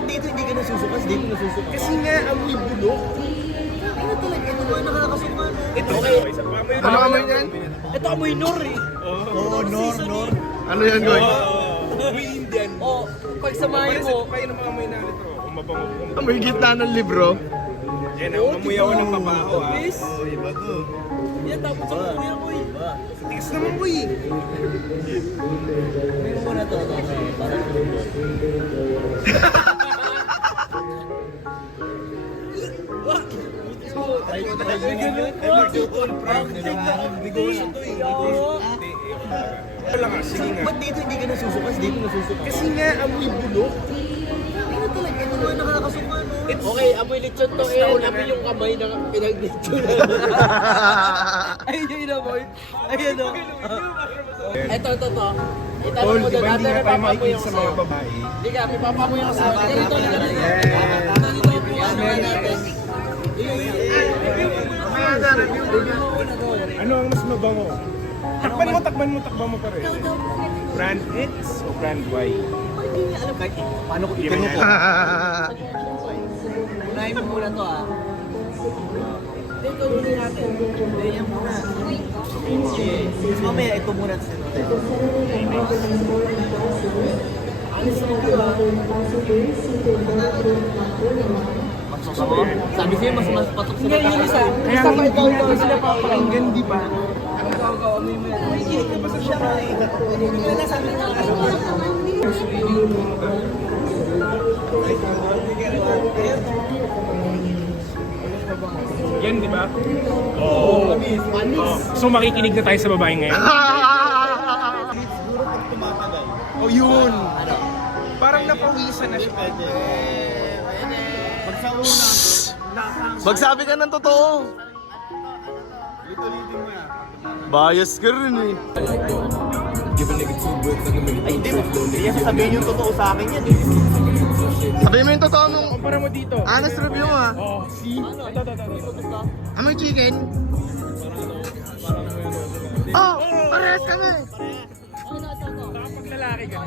Ba't dito hindi ka nasusukas? Dito nasusukas. Kasi nga, amoy bulok. Ano talaga? Ito ba nakakasuka? Ito, okay. Ano amoy yan? Ito amoy nor eh. Oo, Nor. Ano yan, Goy? Amoy Indian. O, pag samahin mo, Kaya ng mga amoy na ito. Umabango. Amoy gitna ng libro. Yan, amoy ako ng pabaho ah. Yes. Iba to. Yan, tapos sa kuya mo eh. Tigas naman ko eh. May mo na to. Parang tulog. Wala nga, sige nga. Ba't dito hindi ka nasusukas? Dito nasusukas. Kasi nga, amoy bulok. Ano talaga? Ito ba nakakasuka? Okay, amoy lechon to eh. Amoy yung kamay na pinag-lechon. Ayun yung inamoy. Ayun o. Ito. Tol, Itanong mo di doon. ba hindi nga tayo Papamoy makikinig ako sa sa'yo. mga babae? Hindi ka, may papamoy ako sa'yo. Ganito. Ano ang mas mabango? Takban mo pa rin. Brand X o brand Y? Hindi niya alam kahit paano ko Hindi mo itanong ko. alam. Unahin mo muna to ah. Dito muna natin. Hindi yan muna. Sige. Mamaya ito muna sa natin. Patok mo? Sabi sa'yo mas patok sa mata. Yung isa. Kaya Isa pa hindi ikaw na daw. sila papakinggan, di ba? Yan, di ba? Oo. So makikinig na tayo sa babae ngayon? Siguro pag tumatagal. Oh, yun! Ano? Parang napawisan na siya. Pag sa una, magsabi ka ng totoo. Lito-litin mo yan. Bias ka rin eh. Ay hindi. Hindi niya sasabihin yung totoo sa akin yan eh. Sabihin mo yung totoo nung Kumpara mo dito. honest review mo ah. Oh, see? Ito. Amoy chicken? Oh! Parehas kami! Kapag lalaki ka.